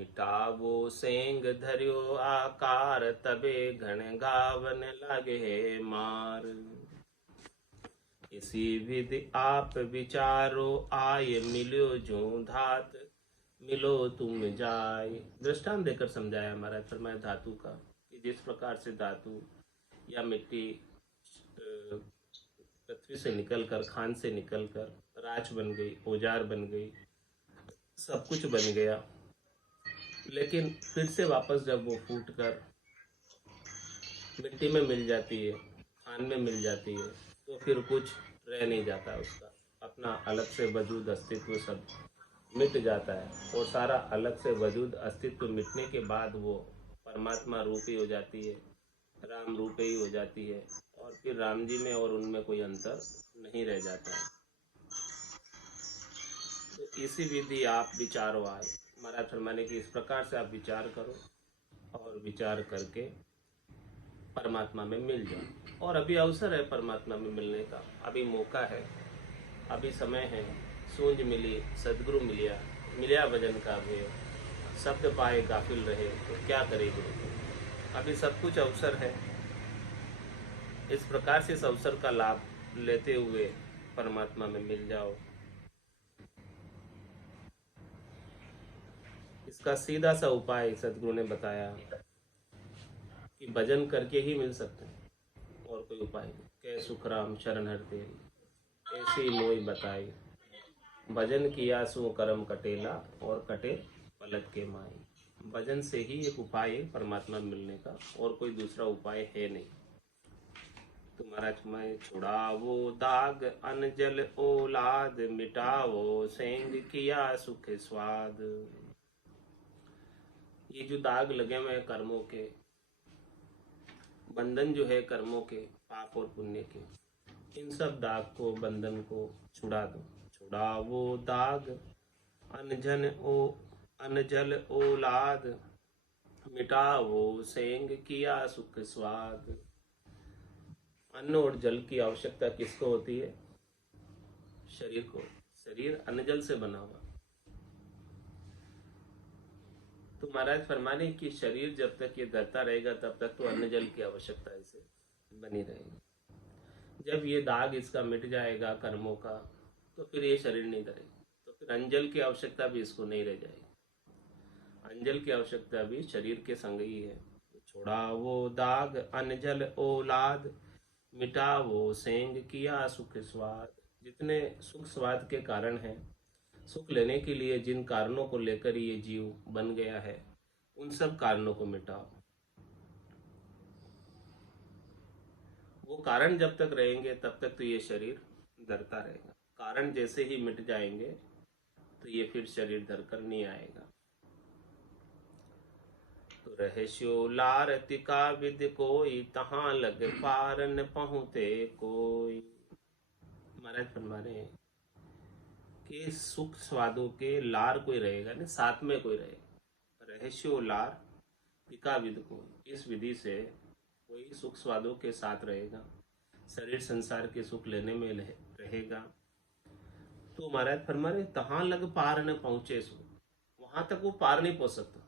मिटावो सेंग धर्यो आकार, तबे घण गावन लागे मार। इसी विधि आप विचारो, आय मिलो जो धात, मिलो तुम जाय। दृष्टांत देकर समझाया महाराज। फरमाया धातु का कि जिस प्रकार से धातु या मिट्टी पृथ्वी से निकलकर, खान से निकलकर राख बन गई, औजार बन गई, सब कुछ बन गया, लेकिन फिर से वापस जब वो फूट कर मिट्टी में मिल जाती है, खान में मिल जाती है, तो फिर कुछ रह नहीं जाता उसका, अपना अलग से वजूद अस्तित्व सब मिट जाता है। और सारा अलग से वजूद अस्तित्व मिटने के बाद वो परमात्मा रूपी हो जाती है, राम रूपी हो जाती है, और फिर राम जी में और उनमें कोई अंतर नहीं रह जाता है। तो इसी विधि आप विचारो आए। महाराज फरमाने की इस प्रकार से आप विचार करो और विचार करके परमात्मा में मिल जाओ। और अभी अवसर है परमात्मा में मिलने का, अभी मौका है, अभी समय है। सूंझ मिली, सदगुरु मिलिया वजन का भेय, शब्द पाए गाफिल रहे, तो क्या करे गुरु। अभी सब कुछ अवसर है। इस प्रकार से इस अवसर का लाभ लेते हुए परमात्मा में मिल जाओ। इसका सीधा सा उपाय सदगुरु ने बताया कि भजन करके ही मिल सकते हैं, और कोई उपाय नहीं। कह सुखराम शरण हर तेरी, ऐसी मोई बताई, भजन किया सो कर्म कटेला, और कटे पलक के माई। भजन से ही एक उपाय है परमात्मा मिलने का, और कोई दूसरा उपाय है नहीं। तो महाराज मैं छुड़ावो दाग अनजल ओलाद, मिटावो सेंग किया सुख स्वाद। ये जो दाग लगे हुए हैं कर्मों के, बंधन जो है कर्मों के, पाप और पुण्य के, इन सब दाग को, बंधन को छुड़ा दो। छुड़ावो दाग अनजल ओलाद, मिटावो सेंग किया सुख स्वाद। अन्न और जल की आवश्यकता किसको होती है? शरीर को। शरीर अन्न से बना हुआ। तो महाराज फरमाने कि शरीर जब तक ये धरता रहेगा तब तक तो अन्न जल की आवश्यकता इसे बनी रहेगी। जब ये दाग इसका मिट जाएगा कर्मों का, तो फिर ये शरीर नहीं धरेगा, तो फिर अंजल की आवश्यकता भी इसको नहीं रह जाएगी। अंजल की आवश्यकता भी शरीर के संग ही है। छोड़ा वो दाग अनजल ओलाद, मिटा वो सेंग किया सुख स्वाद। जितने सुख स्वाद के कारण हैं, सुख लेने के लिए जिन कारणों को लेकर ये जीव बन गया है, उन सब कारणों को मिटाओ। वो कारण जब तक रहेंगे तब तक तो ये शरीर धरता रहेगा। कारण जैसे ही मिट जाएंगे तो ये फिर शरीर धरकर नहीं आएगा। तो रहस्यो लारति का विद कोई, तहां लग पार न पहुँचे कोई। महाराज फरमा रहे हैं कि सुख स्वादों के लार कोई रहेगा नहीं, साथ में कोई रहेगा। रहस्यो लार टिका विद को, इस विधि से कोई सुख स्वादों के साथ रहेगा, शरीर संसार के सुख लेने में रहेगा। तो महाराज फरमा रहे तहां लग पार न पहुंचे सो, वहां तक वो पार नहीं पहुंच सकता,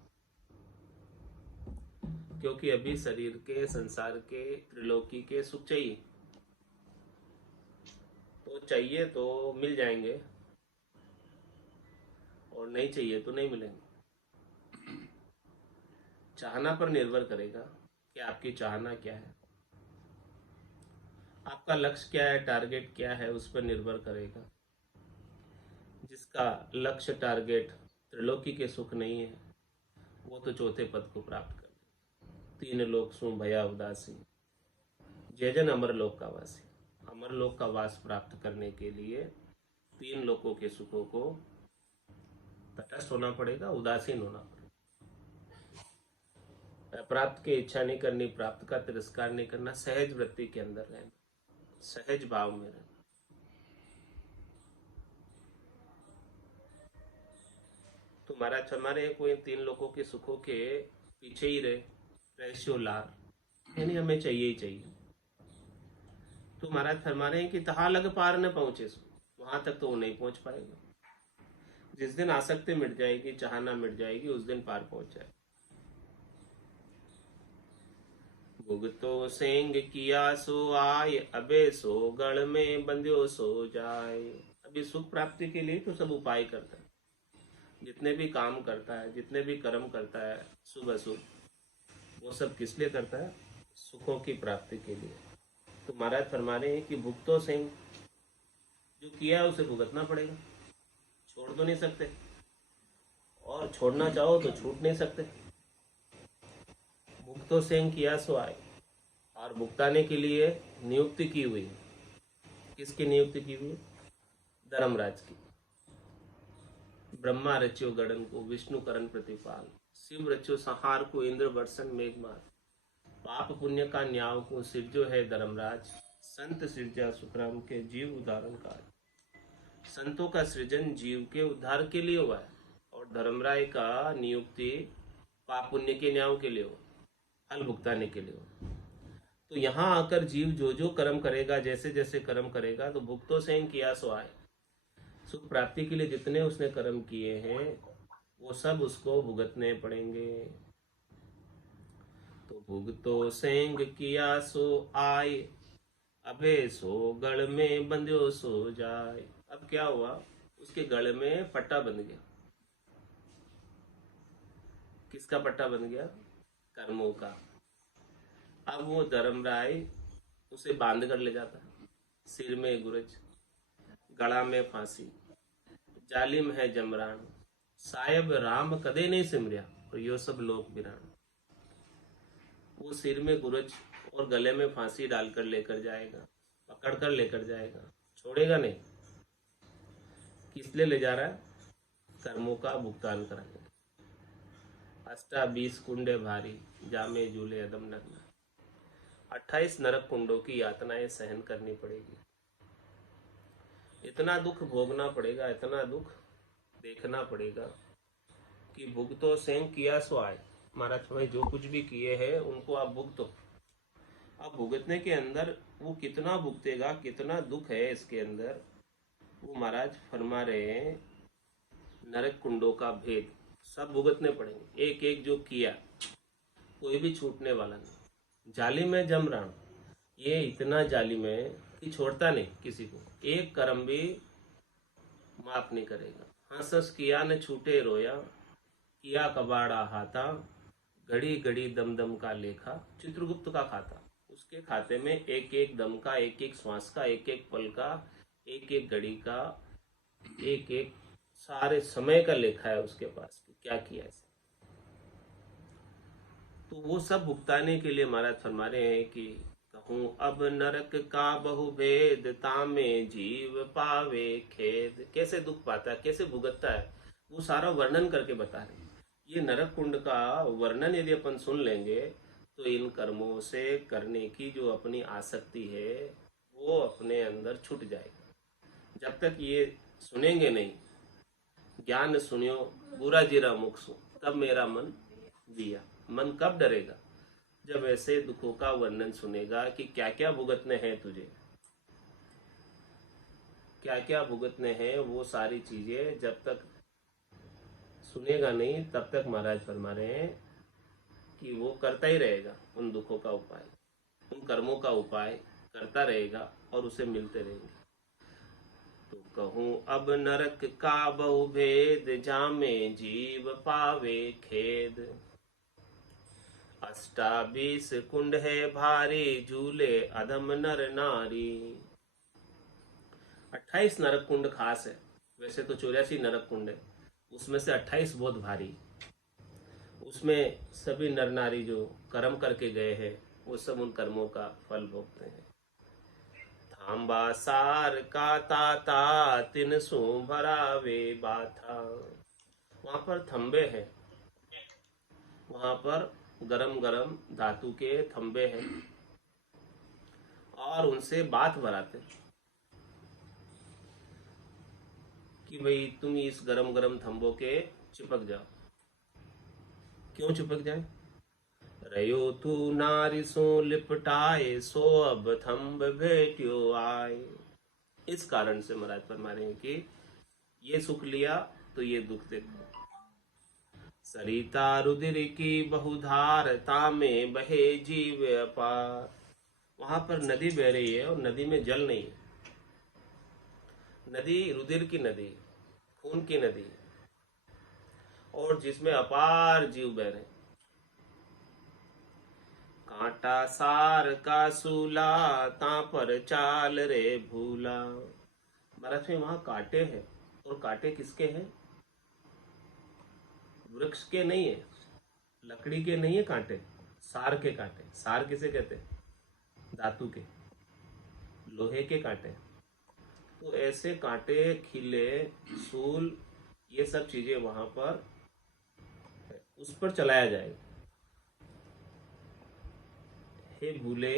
क्योंकि अभी शरीर के, संसार के, त्रिलोकी के सुख चाहिए। तो चाहिए तो मिल जाएंगे, और नहीं चाहिए तो नहीं मिलेंगे। चाहना पर निर्भर करेगा कि आपकी चाहना क्या है, आपका लक्ष्य क्या है, टारगेट क्या है, उस पर निर्भर करेगा। जिसका लक्ष्य, टारगेट त्रिलोकी के सुख नहीं है, वो तो चौथे पद को प्राप्त कर ले। तीन लोक सु भया उदासी, जय जन अमर लोक का वासी। अमर लोक का वास प्राप्त करने के लिए तीन लोकों के सुखों को तटस्थ होना पड़ेगा, उदासीन होना पड़ेगा। प्राप्त की इच्छा नहीं करनी, प्राप्त का तिरस्कार नहीं करना, सहज वृत्ति के अंदर रहना, सहज भाव में रहना। तो महाराज हमारे कोई तीन लोगों के सुखों के पीछे ही रहे, रहस्यो लार, यानी हमें चाहिए ही चाहिए। तो महाराज फरमा रहे हैं कि तहा लग पार न पहुंचे सो, वहां तक तो वो नहीं पहुंच पाएगा। जिस दिन आसक्ति मिट जाएगी, चाहना मिट जाएगी, उस दिन पार पहुंच जाए। भुगतो सेंग किया सो आय, अबे सो गढ़ में बंध्यो सो जाए। अभी सुख प्राप्ति के लिए तो सब उपाय करता है, जितने भी काम करता है, जितने भी कर्म करता है शुभ अशुभ, वो सब किस लिए करता है? सुखों की प्राप्ति के लिए। तो महाराज फरमा रहे हैं कि भुगतो सेंग, जो किया है उसे भुगतना पड़ेगा, छोड़ तो नहीं सकते, और छोड़ना चाहो तो छूट नहीं सकते। भुगतो सेंग किया सो आए, और भुगताने के लिए नियुक्ति की हुई है। किसकी नियुक्ति की हुई है? धर्मराज की। ब्रह्मा रच्यो गड़न को, विष्णु करण प्रतिपाल, शिव रच्यो संहार को, इंद्र वर्षण मेघमार, पाप पुण्य का न्याव को, सिरजो है धर्मराज, संत सृजा सुखराम के जीव उदाहरण काज। संतों का सृजन जीव के उद्धार के लिए हुआ है, और धर्मराय का नियुक्ति पाप पुण्य के न्याव के लिए हो, फल भुगताने के लिए हो। तो यहाँ आकर जीव जो जो कर्म करेगा, जैसे जैसे कर्म करेगा, तो भुगतो सेंग किया सो आए, सुख प्राप्ति के लिए जितने उसने कर्म किए हैं वो सब उसको भुगतने पड़ेंगे। तो भुगतो सेंग किया सो आए, अबे सो गढ़ में बंध्यो सो जाए। अब क्या हुआ? उसके गढ़ में पट्टा बंध गया। किसका पट्टा बन गया? कर्मों का। अब वो धर्मराय उसे बांध कर ले जाता है, सिर में गुरज, गला में फांसी, जालिम है जमरान, सायब राम कदे नहीं सिमरिया, और यो सब लोक बिरान। वो सिर में गुरज और गले में फांसी डालकर लेकर जाएगा, पकड़ कर लेकर जाएगा, छोड़ेगा नहीं। किस लिए ले जा रहा है? कर्मों का भुगतान कराने। अष्टा 20 कुंडे भारी, जामे झूले अदम नग्न। 28 नरक कुंडों की यातनाएं सहन करनी पड़ेगी। इतना दुख भोगना पड़ेगा, इतना दुख देखना पड़ेगा कि भुगतो सेंग किया सो आए। महाराज भाई जो कुछ भी किए हैं उनको आप भुगतो। अब भुगतने के अंदर वो कितना भुगतेगा, कितना दुख है इसके अंदर, वो महाराज फरमा रहे हैं। नरक कुंडों का भेद सब भुगतने पड़ेंगे, एक एक जो किया, कोई भी छूटने वाला नहीं। जालिम है जमरान, ये इतना जालिम है कि छोड़ता नहीं किसी को, एक कर्म भी माफ नहीं करेगा। हंसस किया न छूटे रोया, किया कबाड़ा हाथा, घड़ी घड़ी दम दम का लेखा, चित्रगुप्त का खाता। उसके खाते में एक एक दम का, एक एक श्वास का, एक एक पल का, एक एक घड़ी का, एक एक सारे समय का लेखा है उसके पास कि क्या किया इसे। तो वो सब भुगताने के लिए महाराज फरमा रहे हैं कि कहूँ अब नरक का बहु भेद, तामे जीव पावे खेद। कैसे दुख पाता है, कैसे भुगतता है, वो सारा वर्णन करके बता रहे हैं। ये नरक कुंड का वर्णन यदि अपन सुन लेंगे तो इन कर्मों से करने की जो अपनी आसक्ति है वो अपने अंदर छूट जाएगी। जब तक ये सुनेंगे नहीं, ज्ञान सुनियो बुरा जीरा मुख सु, तब मेरा मन दिया। मन कब डरेगा? जब ऐसे दुखों का वर्णन सुनेगा कि क्या क्या भुगतने हैं तुझे, क्या क्या भुगतने हैं, वो सारी चीजें जब तक सुनेगा नहीं तब तक महाराज फरमा रहे हैं कि वो करता ही रहेगा उन दुखों का उपाय, उन कर्मों का उपाय करता रहेगा और उसे मिलते रहेंगे। तो कहूँ अब नरक का बहु भेद, जामे जीव पावे खेद। 28 कुंड है भारी, झूले अधम नर नारी। 28 नरक कुंड खास है, वैसे तो 84 नरक कुंड है, उसमें से 28 बहुत भारी। उसमें सभी नर नारी जो कर्म करके गए हैं वो सब उन कर्मों का फल भोगते हैं। थांबा सार का ताता, तिन सो भरावे बाथा। वहां पर थंबे हैं, वहां पर गरम गरम धातु के थंबे हैं और उनसे बात भराते कि भाई तुम इस गरम गरम थंबों के चिपक जाओ। क्यों चिपक जाए? रयो तू नारी सो लिपटाए, सो अब थंब भेट्यो आए। इस कारण से महाराज फरमा रहे हैं कि ये सुख लिया तो ये दुख देखो। सरिता रुधिर की बहुधार, तामे बहे जीव अपार। वहां पर नदी बह रही है और नदी में जल नहीं है। नदी रुधिर की नदी, खून की नदी, और जिसमें अपार जीव बह रहे हैं। कांटा सार का सूला, ता पर चाल रे भूला। महाराज में वहां कांटे हैं, और कांटे किसके हैं? वृक्ष के नहीं है, लकड़ी के नहीं है कांटे, सार के कांटे। सार किसे कहते हैं? धातु के, लोहे के कांटे। तो ऐसे कांटे, खिले, सूल, ये सब चीजें वहां पर है, उस पर चलाया जाएगा। हे भूले,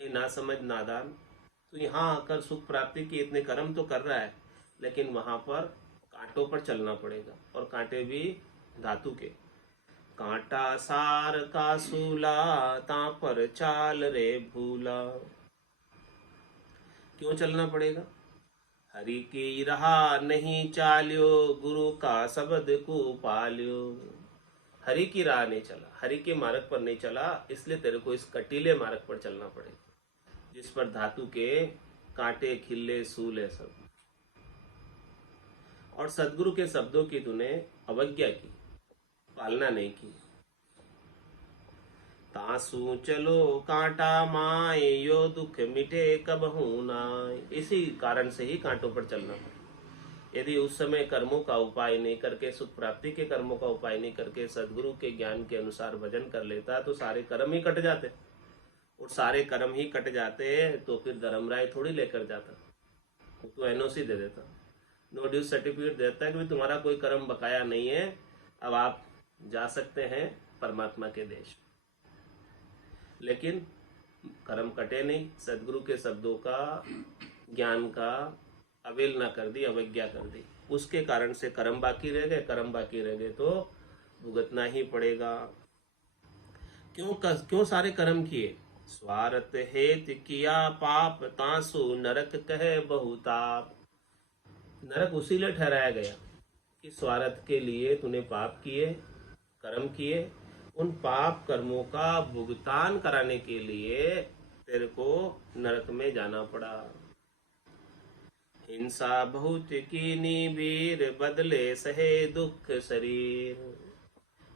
हे नासमझ नादान, तो यहाँ आकर सुख प्राप्ति के इतने कर्म तो कर रहा है, लेकिन वहां पर कांटों पर चलना पड़ेगा, और कांटे भी धातु के। कांटा सार का सूला, ता पर चाल रे भूला। क्यों चलना पड़ेगा? हरि की राह नहीं चाल्यो, गुरु का शब्द को पाल्यो। हरि की राह नहीं चला, हरि के मार्ग पर नहीं चला, इसलिए तेरे को इस कटीले मार्ग पर चलना पड़ेगा, जिस पर धातु के कांटे, खिल्ले, सूल है सब। और सदगुरु के शब्दों की तूने अवज्ञा की, पालना नहीं की। तासु चलो कांटा माय, यो दुख मिटे कबहू नाय। इसी कारण से ही कांटों पर चलना पड़ा। यदि उस समय कर्मों का उपाय नहीं करके, सुख प्राप्ति के कर्मों का उपाय नहीं करके, सदगुरु के ज्ञान के अनुसार भजन कर लेता, तो सारे कर्म ही कट जाते। और सारे कर्म ही कट जाते तो फिर धर्मराय थोड़ी लेकर जाता, तो एनओसी दे देता, नो ड्यूज सर्टिफिकेट देता है कि तुम्हारा कोई कर्म बकाया नहीं है, अब आप जा सकते हैं परमात्मा के देश। लेकिन कर्म कटे नहीं, सदगुरु के शब्दों का, ज्ञान का अवहेलना कर दी, अवज्ञा कर दी, उसके कारण से कर्म बाकी रह गए। कर्म बाकी रह गए तो भुगतना ही पड़ेगा। क्यों सारे कर्म किए? स्वार्थ हेत किया पाप, तासु नरक कहे बहुताप। नरक उसीलिए ठहराया गया कि स्वार्थ के लिए तूने पाप किए, कर्म किए, उन पाप कर्मों का भुगतान कराने के लिए तेरे को नरक में जाना पड़ा। हिंसा बहुत कीनी वीर, बदले सहे दुख शरीर।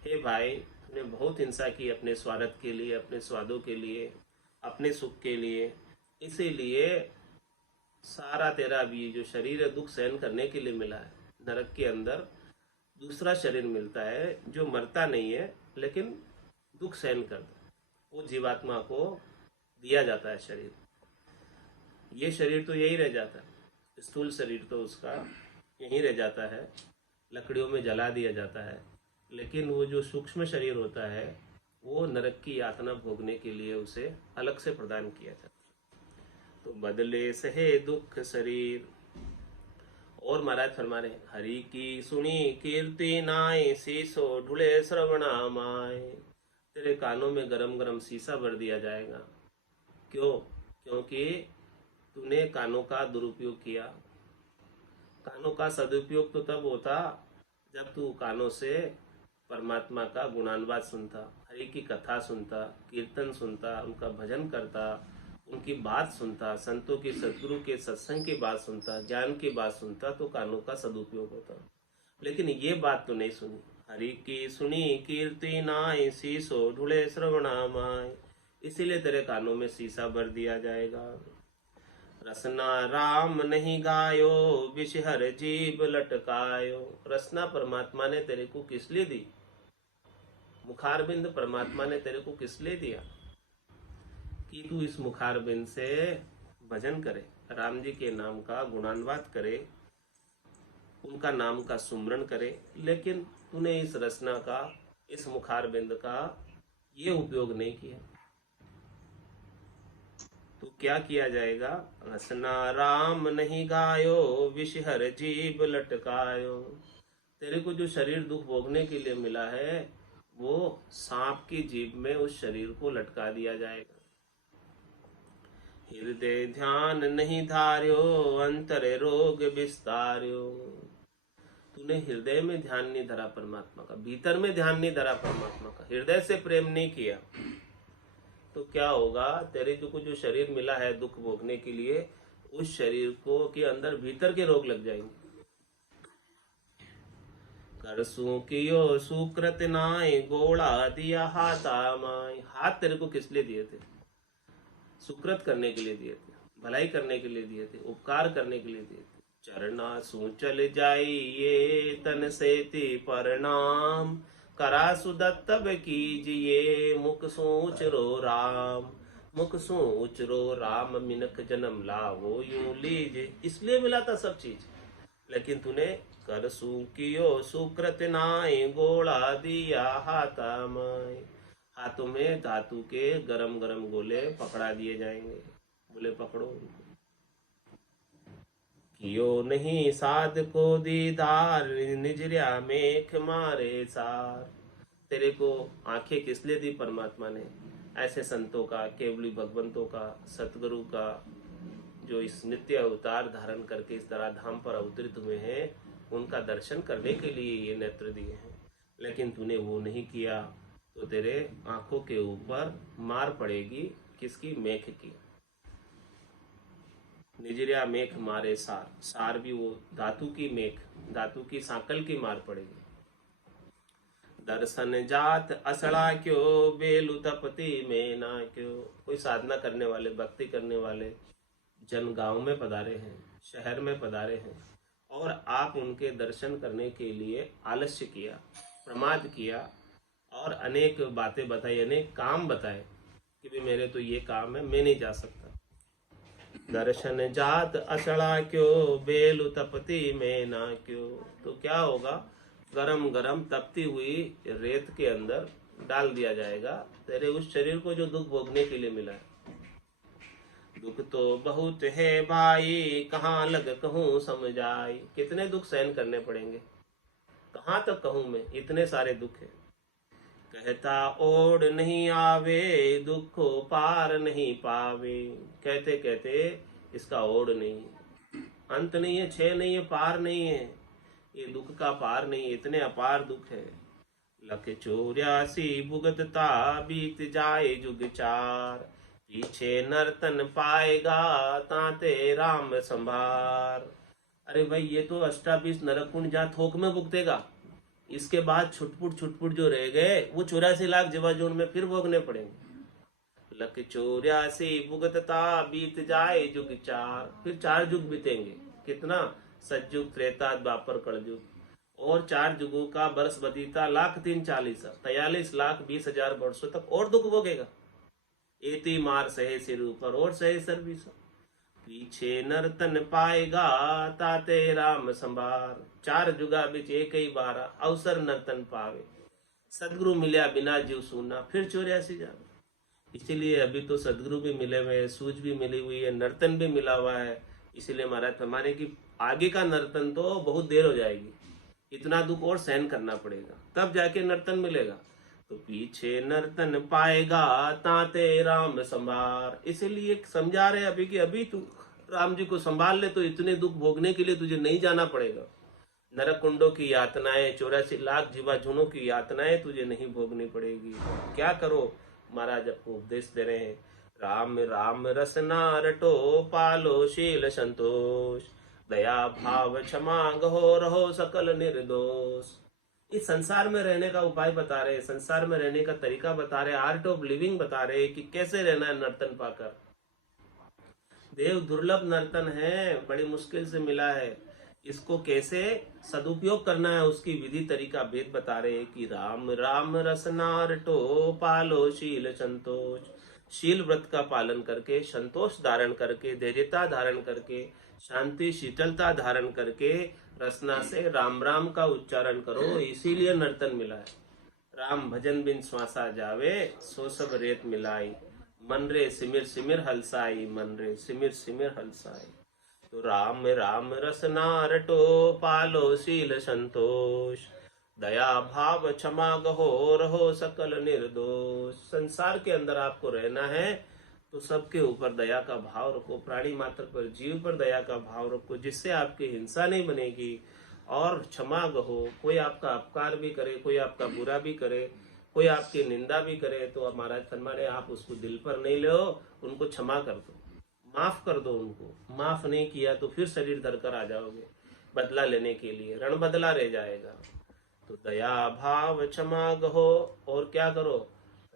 हे भाई, तूने बहुत हिंसा की अपने स्वार्थ के लिए, अपने स्वादों के लिए, अपने सुख के लिए, इसीलिए सारा तेरा भी जो शरीर है दुख सहन करने के लिए मिला है। नरक के अंदर दूसरा शरीर मिलता है जो मरता नहीं है, लेकिन दुख सहन करता, वो जीवात्मा को दिया जाता है शरीर। ये शरीर तो यही रह जाता है, स्थूल शरीर तो उसका यहीं रह जाता है, लकड़ियों में जला दिया जाता है। लेकिन वो जो सूक्ष्म शरीर होता है, वो नरक की यातना भोगने के लिए उसे अलग से प्रदान किया जाता है। तो बदले सहे दुख शरीर। और महाराज फरमा रहे, हरि की सुनी कीर्ति नाय, शीशो ढुले श्रवणा माय। तेरे कानों में गरम गरम शीशा भर दिया जाएगा। क्यों? क्योंकि तूने कानों का दुरुपयोग किया। कानों का सदुपयोग तो तब होता जब तू कानों से परमात्मा का गुणानुवाद सुनता, हरि की कथा सुनता, कीर्तन सुनता, उनका भजन करता, उनकी बात सुनता, संतों की, सदगुरु के सत्संग की बात सुनता, ज्ञान की बात सुनता, तो कानों का सदुपयोग होता। लेकिन ये बात तो नहीं सुनी। हरि की सुनी कीर्ति नाय, शीशो ढूले श्रवणा माय। इसीलिए तेरे कानों में शीशा भर दिया जाएगा। रसना राम नहीं गायो, विषहर जीव लटकायो। रसना परमात्मा ने तेरे को किस लिए दी? मुखारबिंद परमात्मा ने तेरे को किस लिए दिया? कि तू इस मुखारबिंद से भजन करे, राम जी के नाम का गुणानुवाद करे, उनका नाम का सुमरण करे। लेकिन तूने इस रसना का, इस मुखारबिंद का ये उपयोग नहीं किया। तो क्या किया जाएगा? रसना राम नहीं गायो, विषहर जीव लटकायो। तेरे को जो शरीर दुख भोगने के लिए मिला है, वो सांप की जीभ में उस शरीर को लटका दिया जाएगा। हृदय ध्यान नहीं धार्यो, अंतर रोग विस्तार्यो। तूने हृदय में ध्यान नहीं धरा परमात्मा का, भीतर में ध्यान नहीं धरा परमात्मा का, हृदय से प्रेम नहीं किया, तो क्या होगा? तेरे को जो शरीर मिला है दुख भोगने के लिए, उस शरीर को के अंदर भीतर के रोग लग जाएंगे। करसू कियो सुकृत नाय, गोड़ा दिया हाथा माय। हाथ तेरे को किस लिए दिए थे? सुकृत करने के लिए दिए थे, भलाई करने के लिए दिए थे, उपकार करने के लिए दिए थे। चरना सू चल जाइए तन से ती परनाम, करा सुदत्तब कीजिए मुख सोच रो राम। मुख सोच रो राम, मिनख जन्म लावो यूं लीजिए। इसलिए मिला था सब चीज, लेकिन तूने कर सू कियो सुकृत नाय, गोला दिया हाथा माय। हाथों में धातु के गरम गरम गोले पकड़ा दिए जाएंगे, बोले पकड़ो उनको। कियो नहीं साध को दीदार, निजरिया मेख मारे सार। तेरे को आंखें किस लिए दी परमात्मा ने? ऐसे संतों का, केवली भगवंतों का, सतगुरु का, जो इस नित्य अवतार धारण करके इस तरह धाम पर अवतरित हुए हैं, उनका दर्शन करने के लिए ये नेत्र दिए हैं। लेकिन तूने वो नहीं किया, तो तेरे आंखों के ऊपर मार पड़ेगी। किसकी? मेख की। निजरिया मेख मारे सार, सार भी वो धातु की मेख, धातु की सांकल की मार पड़ेगी। दर्शन जात असड़ा क्यों, बेलु तपति में ना क्यों। कोई साधना करने वाले, भक्ति करने वाले जन गांव में पधारे हैं, शहर में पधारे हैं, और आप उनके दर्शन करने के लिए आलस्य किया, प्रमाद किया, और अनेक बातें बताई, अनेक काम बताए कि भी मेरे तो ये काम है, मैं नहीं जा सकता। दर्शन जात असड़ा क्यों, बेलु तपति में ना क्यों। तो क्या होगा? गरम गरम तपती हुई रेत के अंदर डाल दिया जाएगा तेरे उस शरीर को जो दुख भोगने के लिए मिला है। दुख तो बहुत है भाई, कहाँ लग कहूँ समझाई। कितने दुख सहन करने पड़ेंगे, कहाँ तक कहूँ मैं, इतने सारे दुख है। कहता ओढ़ नहीं आवे, दुखो पार नहीं पावे। कहते कहते इसका ओढ़ नहीं है, अंत नहीं है, छह नहीं है, पार नहीं है, ये दुख का पार नहीं है, इतने अपार दुख है। लख 84 भुगतता, बीत जाए जुग चार। पीछे नर्तन पाएगा, ताते राम संभार। अरे भाई, ये तो 28 नरक कुंड जहाँ थोक में भुगतेगा, इसके बाद छुटपुट जो रह गए वो 84 लाख जीवाजून में फिर भोगने पड़ेंगे। लख 84 भुगतता, बीत जाए जुग चार। फिर 4 युग बीतेंगे। कितना? सतयुग, त्रेता, द्वापर, कलयुग, और 4 युगों का बरस बदीता, लाख 3 40, 43 लाख 20,000 वर्षों तक और दुख भोगेगा। एती मार सहे सिर ऊपर, और सहे सर भी सब। पीछे नर्तन पाएगा, ताते राम संभार। 4 जुगा बिच एक ही बारा, अवसर नर्तन पावे। सदगुरु मिल्या बिना जीव सूना, फिर 84 जावे। इसीलिए अभी तो सदगुरु भी मिले हुए हैं, सूझ भी मिली हुई है, नर्तन भी मिला हुआ है। इसीलिए महाराज फरमाने की आगे का नर्तन तो बहुत देर हो जाएगी, इतना दुख और सहन करना पड़ेगा, तब जाके नर्तन मिलेगा। तो पीछे नर्तन पाएगा, ताते राम संभार। इसीलिए समझा रहे अभी कि अभी तू राम जी को संभाल ले, तो इतने दुख भोगने के लिए तुझे नहीं जाना पड़ेगा। नरक कुंडों की यातनाएं, 84 लाख जीवाजूनों की यातनाएं तुझे नहीं भोगनी पड़ेगी। क्या करो? महाराज आपको उपदेश दे रहे हैं, राम राम रसना रटो, पालो शील संतोष। दया भाव क्षमा गहो, रहो सकल निर्दोष। इस संसार में रहने का उपाय बता रहे, संसार में रहने का तरीका बता रहे, आर्ट ऑफ लिविंग बता रहे कि कैसे रहना है नर्तन पाकर। देव दुर्लभ नर्तन है, बड़ी मुश्किल से मिला है, इसको कैसे सदुपयोग करना है उसकी विधि तरीका भेद बता रहे कि राम राम रसना रटो, पालो शील संतोष। शील व्रत का पालन करके, संतोष धारण करके, धैर्यता धारण करके, शांति शीतलता धारण करके, रसना से राम राम का उच्चारण करो। इसीलिए नर्तन मिला है। राम भजन बिन श्वासा जावे, सो सब रेत मिलाई। मन रे सिमिर सिमिर हलसाई, मन रे सिमिर सिमिर हलसाई। तो राम राम रसना रटो, पालो शील संतोष। दया भाव क्षमा गहो, रहो सकल निर्दोष। संसार के अंदर आपको रहना है तो सबके ऊपर दया का भाव रखो, प्राणी मात्र पर, जीव पर दया का भाव रखो, जिससे आपकी हिंसा नहीं बनेगी और क्षमा कहो। कोई आपका अपकार भी करे, कोई आपका बुरा भी करे, कोई आपकी निंदा भी करे, तो महाराज फरमाने आप उसको दिल पर नहीं लो, उनको क्षमा कर दो, माफ कर दो उनको। माफ नहीं किया तो फिर शरीर धरकर आ जाओगे बदला लेने के लिए, रण बदला रह जाएगा। तो दया भाव क्षमा कहो और क्या करो,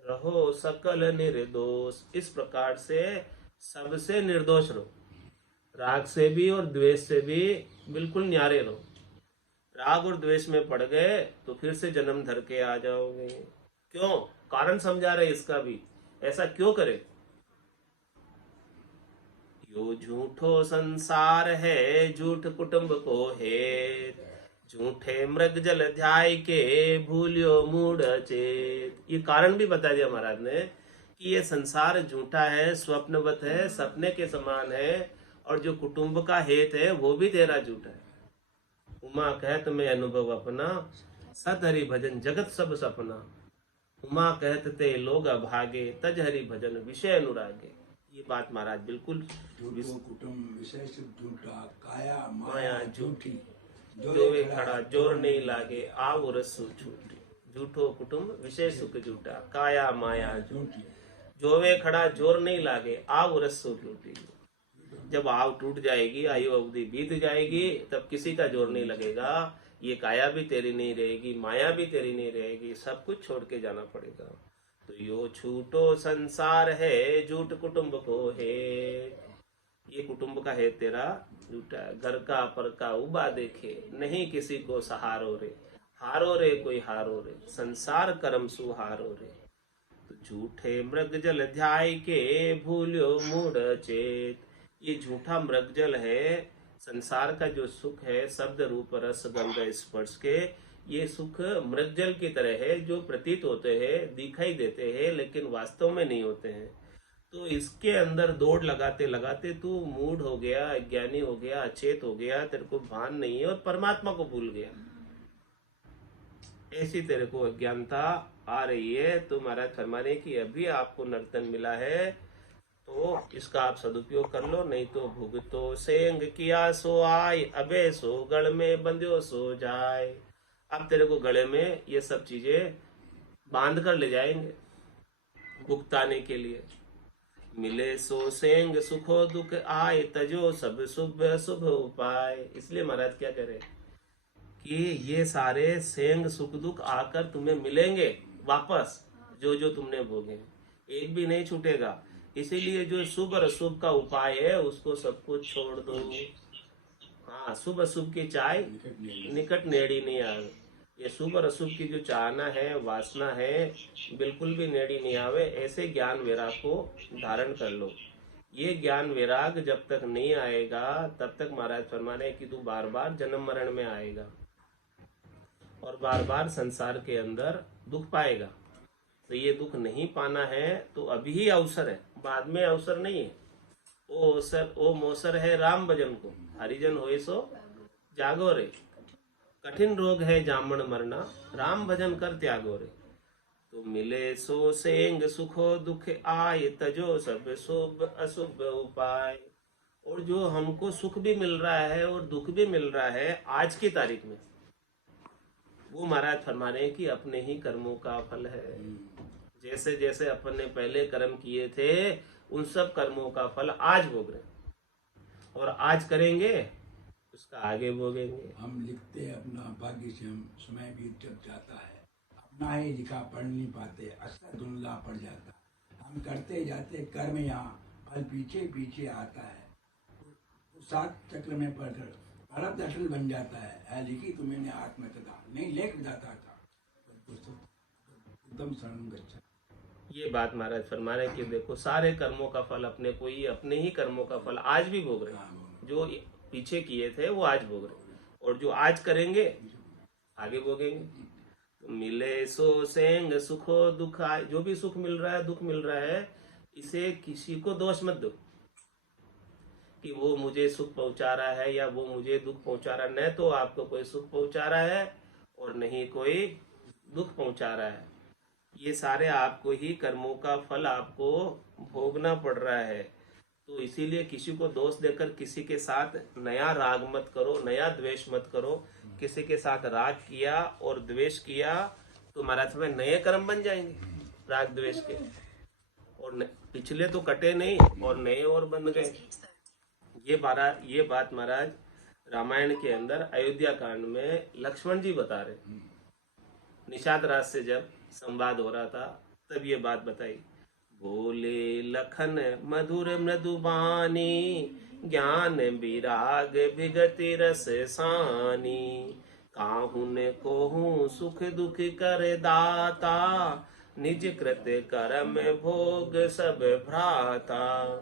रहो सकल निर्दोष। इस प्रकार से सबसे निर्दोष रहो, राग से भी और द्वेष से भी बिल्कुल न्यारे रहो। राग और द्वेष में पड़ गए तो फिर से जन्म धर के आ जाओगे। क्यों? कारण समझा रहे इसका भी, ऐसा क्यों करे। यो झूठो संसार है, झूठ कुटुंब को हेत, झूठे मृग जल ध्याय के भूलियो मूढ़ चेत। ये कारण भी बता दिया महाराज ने कि ये संसार झूठा है, स्वप्नवत है, सपने के समान है, और जो कुटुंब का हेत है वो भी तेरा झूठा है। उमा कहत में अनुभव अपना, सत हरि भजन जगत सब सपना। उमा कहत ते लोग अभागे, तज हरि भजन विषय अनुरागे। ये बात महाराज बिल्कुल। कुटुंब विषय से झूठा, काया माया झूठी, जो वे खड़ा जोर नहीं लागे, आव रस्सु झूठी। झूठो कुटुंब विषय सुख झूठा, काया माया झूठी, जो वे खड़ा जोर नहीं लागे, आव रस्सु झूठी। जब आव टूट जाएगी, आयु अवधि बीत जाएगी, तब किसी का जोर नहीं लगेगा। ये काया भी तेरी नहीं रहेगी, माया भी तेरी नहीं रहेगी, सब कुछ छोड़ के जाना पड़ेगा। तो यो छूटो संसार है, झूठ कुटुंब को है। ये कुटुंब का है तेरा झूठा, घर का पर का उबा देखे, नहीं किसी को सहारो रे, हारो रे कोई हारो रे, संसार कर्म सुहारो रे। तो झूठे मृग जल ध्याय के भूल्यो मूढ़ चेत। ये झूठा मृग जल है, संसार का जो सुख है, शब्द रूप रस गंध स्पर्श के, ये सुख मृगजल की तरह है, जो प्रतीत होते हैं, दिखाई देते हैं, लेकिन वास्तव में नहीं होते हैं। तो इसके अंदर दौड़ लगाते लगाते तू मूढ़ हो गया, अज्ञानी हो गया, अचेत हो गया, तेरे को भान नहीं है और परमात्मा को भूल गया। ऐसी तेरे को अज्ञानता आ रही है। तो महाराज फरमाने की अभी आपको नर्तन मिला है, तो इसका आप सदुपयोग कर लो, नहीं तो भुगतो सेंग किया सो आय, अबे सो गढ़ में बंध्यो सो जाए। अब तेरे को गले में ये सब चीजें बांध कर ले जाएंगे भुगताने के लिए। मिले सो सेंग सुखो दुख आए, तजो सब शुभ शुभ उपाय। इसलिए महाराज क्या करे कि ये सारे सेंग सुख दुख आकर तुम्हें मिलेंगे वापस, जो जो तुमने भोगे, एक भी नहीं छूटेगा। इसीलिए जो शुभ और अशुभ का उपाय है उसको सब कुछ छोड़ दो। हाँ, शुभ अशुभ की चाय निकट नेड़ी नहीं आवे। ये शुभ और अशुभ की जो चाहना है, वासना है, बिल्कुल भी नेड़ी नहीं आवे। ऐसे ज्ञान वैराग को धारण कर लो। ये ज्ञान वैराग जब तक नहीं आएगा तब तक महाराज फरमाने कि तू बार बार जन्म मरण में आएगा और बार बार संसार के अंदर दुख पाएगा। तो ये दुख नहीं पाना है तो अभी ही अवसर है, बाद में अवसर नहीं है। ओ अवसर ओ मोसर है राम भजन को, हरिजन होए सो जागो रे। कठिन रोग है जामन मरना, राम भजन कर त्यागो रे। तो मिले सो सेंग सुखो दुख आय, तजो सब शुभ अशुभ उपाय। और जो हमको सुख भी मिल रहा है और दुख भी मिल रहा है आज की तारीख में, वो महाराज फरमाने की अपने ही कर्मों का फल है। जैसे जैसे अपन ने पहले कर्म किए थे उन सब कर्मों का फल आज भोग रहे और आज करेंगे उसका आगे भोगेंगे। हम लिखते हैं अपना भाग्य से, हम समय बीत जब जाता है, अपना ही लिखा पढ़ नहीं पाते, असर धुंधला पड़ जाता। हम करते जाते कर्म, यहाँ फल पीछे पीछे आता है। सात चक्र में पढ़कर परम दर्शन बन जाता है। लिखी तो मैंने आत्मकथा नहीं, लेख जाता था एकदम शरण गच्छा। ये बात महाराज फरमा रहे कि देखो सारे कर्मों का फल अपने को ही, अपने ही कर्मों का फल आज भी भोग रहे हैं। जो पीछे किए थे वो आज भोग रहे, और जो आज करेंगे आगे भोगेंगे। तो मिले सो सेंग सुखो दुख आए। जो भी सुख मिल रहा है, दुख मिल रहा है, इसे किसी को दोष मत दो कि वो मुझे सुख पहुंचा रहा है या वो मुझे दुख पहुंचा रहा है। न तो आपको कोई सुख पहुंचा रहा है और नहीं कोई दुख पहुंचा रहा है। ये सारे आपको ही कर्मों का फल आपको भोगना पड़ रहा है। तो इसीलिए किसी को दोष देकर किसी के साथ नया राग मत करो, नया द्वेष मत करो। किसी के साथ राग किया और द्वेष किया तो महाराज में नए कर्म बन जाएंगे राग द्वेष के, और पिछले तो कटे नहीं और नए और बन गए। ये बात महाराज रामायण के अंदर अयोध्या कांड में लक्ष्मण जी बता रहे। निषाद राज से जब संवाद हो रहा था तब ये बात बताई। बोले लखन मधुर मृदुबानी, ज्ञान विराग विगति रस सानी। काहुन कोहू सुख दुख कर दाता, निज कृत कर्म भोग सब भ्राता।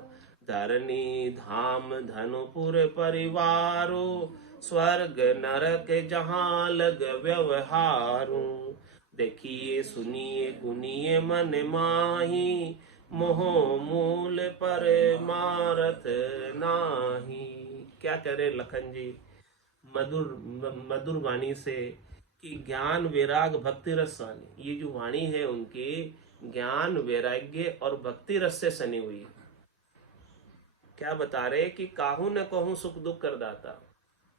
धरनी धाम धनुपुर परिवारो, स्वर्ग नरक जहाँ लग व्यवहारो। देखिए सुनिए गुनिए मन माही, मोह मूल पर मारत नाही। क्या करे लखन जी मधुर वाणी से कि ज्ञान वैराग भक्ति रस वाणी, ये जो वाणी है उनकी ज्ञान वैराग्य और भक्ति रस से सनी हुई है। क्या बता रहे कि काहू न कहूँ सुख दुख कर दाता।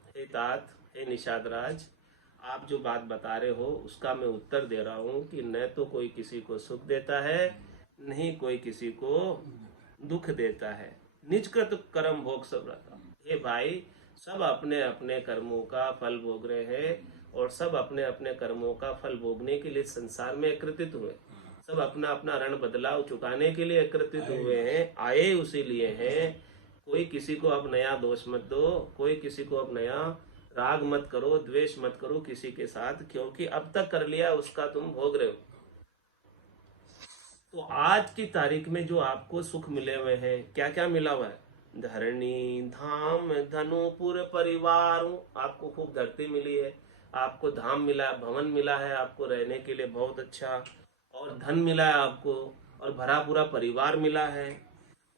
हे तात, हे निषाद राज, आप जो बात बता रहे हो उसका मैं उत्तर दे रहा हूँ कि न तो कोई किसी को सुख देता है, नहीं कोई किसी को दुख देता है। निजकृत कर्म भोग सब रहता। हे भाई, सब अपने अपने कर्मों का फल भोग रहे हैं और सब अपने अपने कर्मों का फल भोगने के लिए संसार में एकत्रित हुए। सब अपना अपना ऋण बदलाव चुकाने के लिए एकत्रित हुए हैं, आए उसी लिए हैं। कोई किसी को अब नया दोष मत दो, कोई किसी को अब नया राग मत करो, द्वेष मत करो किसी के साथ, क्योंकि अब तक कर लिया उसका तुम भोग रहे हो। तो आज की तारीख में जो आपको सुख मिले हुए हैं, क्या क्या मिला हुआ है? धरणी धाम धनुपुर परिवार, आपको खूब धरती मिली है, आपको धाम मिला, भवन मिला है आपको रहने के लिए बहुत अच्छा, और धन मिला है आपको, और भरा पूरा परिवार मिला है।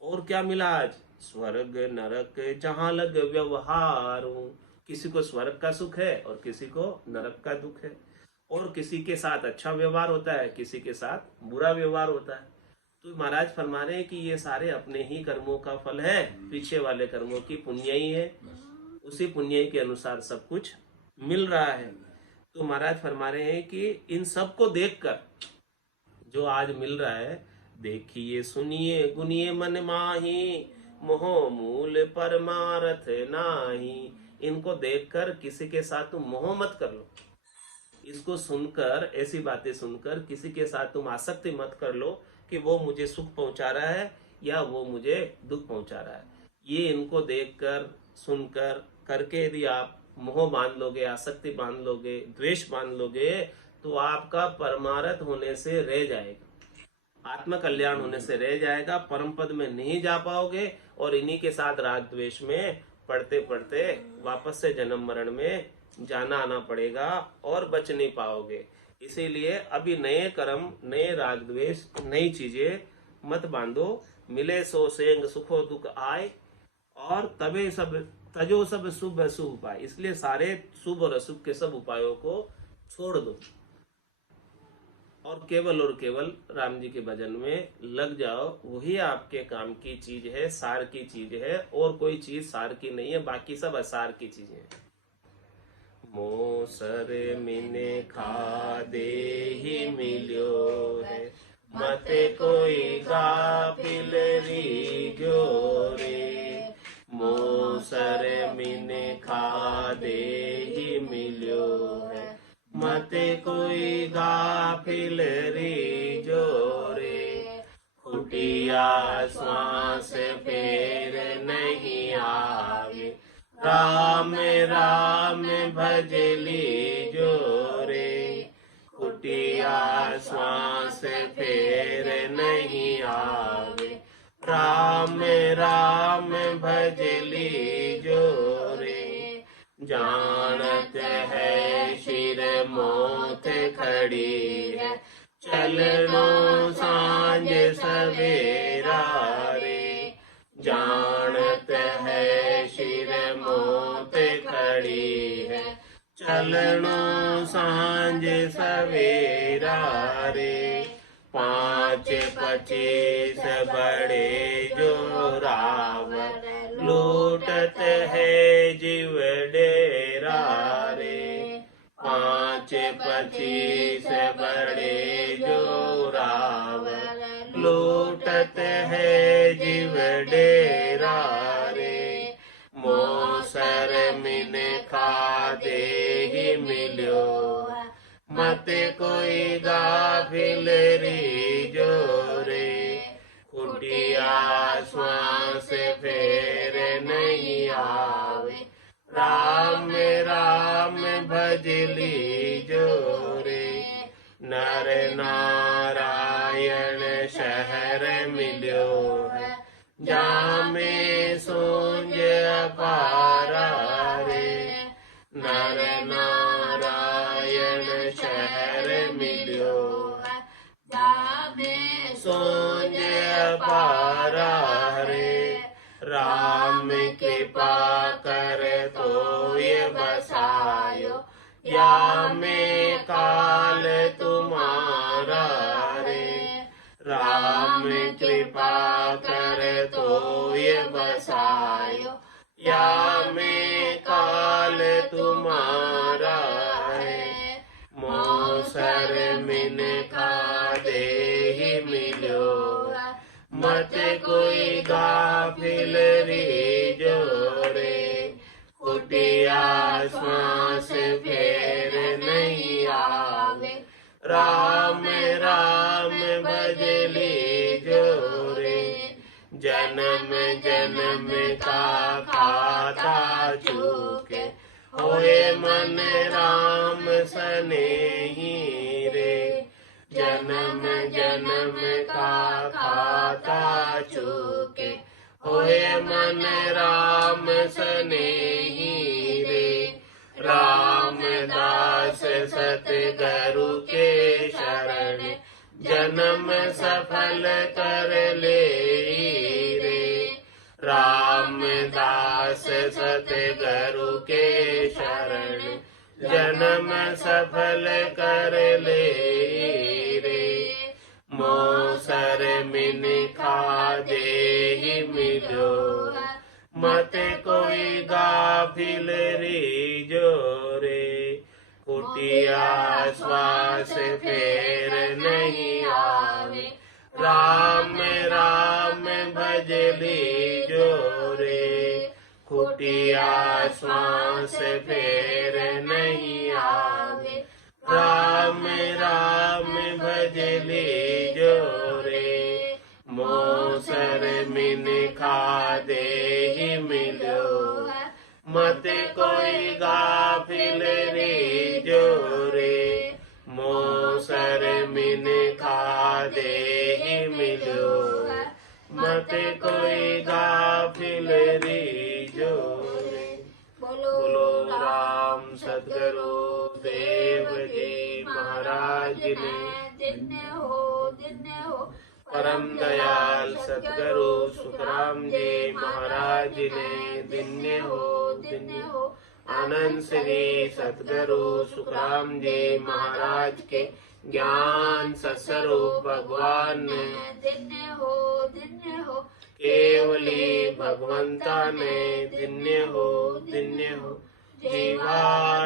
और क्या मिला आज? स्वर्ग नरक जहाँ लग व्यवहार, किसी को स्वर्ग का सुख है और किसी को नरक का दुख है, और किसी के साथ अच्छा व्यवहार होता है, किसी के साथ बुरा व्यवहार होता है। तो महाराज फरमा रहे हैं कि ये सारे अपने ही कर्मों का फल है, पीछे वाले कर्मों की पुण्य ही है, उसी पुण्य के अनुसार सब कुछ मिल रहा है। तो महाराज फरमा रहे हैं कि इन सब को देखकर जो आज मिल रहा है, देखिए सुनिए गुनिए मन माही, मोह मूल परमारथ नाही। इनको देखकर किसी के साथ तुम मोह मत कर लो, इसको सुनकर, ऐसी बातें सुनकर किसी के साथ तुम आसक्ति मत कर लो कि वो मुझे सुख पहुंचा रहा है या वो मुझे दुख पहुंचा रहा है। ये इनको देखकर सुनकर करके यदि आप मोह बांध लोगे, आसक्ति बांध लोगे, द्वेष बांध लोगे, तो आपका परमारथ होने से रह जाएगा, आत्म कल्याण होने से रह जाएगा, परम पद में नहीं जा पाओगे, और इन्हीं के साथ राग द्वेष में पढ़ते पढ़ते वापस से जन्म मरण में जाना आना पड़ेगा और बच नहीं पाओगे। इसीलिए अभी नए कर्म, नए राग द्वेष, नई चीजें मत बांधो। मिले सो सेंग सुखो दुख आए, और तबे सब तजो सब शुभ अशुभ उपाय। इसलिए सारे शुभ और अशुभ के सब उपायों को छोड़ दो और केवल राम जी के भजन में लग जाओ। वही आपके काम की चीज है, सार की चीज है, और कोई चीज सार की नहीं है, बाकी सब असार की चीजें हैं। मोसर मिने खा दे ही मिल्यो है, मत कोई गाफिल रीजो रे। मोसर मिने खा दे ही मिल्यो है, मत कोई गाफिल रीजो रे। खुटिया श्वास फेर नहीं आवे, राम राम भज लीजो रे। खुटिया श्वास फेर नहीं आवे, राम राम भज लीजो रे। जानत है शिर मोत खड़ी है, चलनो सांझ सवेरा रे। जानत है शिर मोत खड़ी है, चलनो सांझ सवेरा रे। 5-25 बड़े जोरावर, लूटत है जीव डेरा रे। पचीस बड़े जो रावण, लूटत है जीव डेरा रे। मोसर मिन खा दे मिल्यो, मत कोई गाफिल रीजो रे। कुटिया श्वास फेर नहीं आवे, राम राम भजली जो रे। नर नारायण शहर मिल्यो है, जामे सूंज अपारा रे। नर नारायण शहर मिल्यो है, जामे सूंज अपारा रे। राम कृपा कर तो ये बसायो, या में काल तुम्हारा रे। राम कृपा कर तो ये बसायो, या में काल तुम्हारा है। मोसर मिन खा दे मिल्यो, मत कोई गाफिल रीजो रे। कुटिया श्वास फेर नहीं आवे, राम राम भजली जो रे। जन्म जन्म का खाता चूके, होए मन राम सनेही रे। जन्म जन्म का खाता चूके, होए मन राम सनेही रे। रामदास सतगुरु के शरण, जन्म सफल कर ले रे। रामदास सतगुरु के शरण, जन्म सफल कर ले रे। मोसर मिन खा दे मिल्यो, मत कोई गाफिल रीजो रे। कुटिया श्वास फेर नहीं आवे, राम राम भजली जो रे। कुटिया श्वास फेर नहीं आवे, राम राम भजली जो रे। मोसर मिन खा दे मिल्यो, मत कोई गाफिल रीजो रे। मोसर मिन खा दे मिल्यो, मत कोई गाफिल रीजो रे। बोलो राम सतगुरु देव जी महाराज ने, जिन्ने हो परम दयाल सतगुरु सुखराम जी महाराज ने, दिन्य हो आनंद श्री सतगुरु सुखराम जी महाराज के ज्ञान सस्वरूप भगवान ने, जिन्ने हो केवली भगवंता ने, दिन्य हो जीवा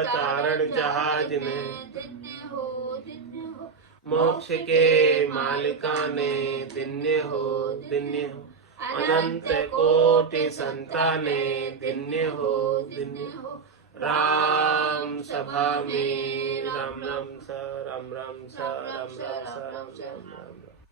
तारण जहाज ने। जिन्ने हो मोक्ष के मालिका ने, दिन्य हो अनंत कोटि संताने, दिन्य हो राम सभा में राम राम सा राम राम सा राम राम सा राम राम राम।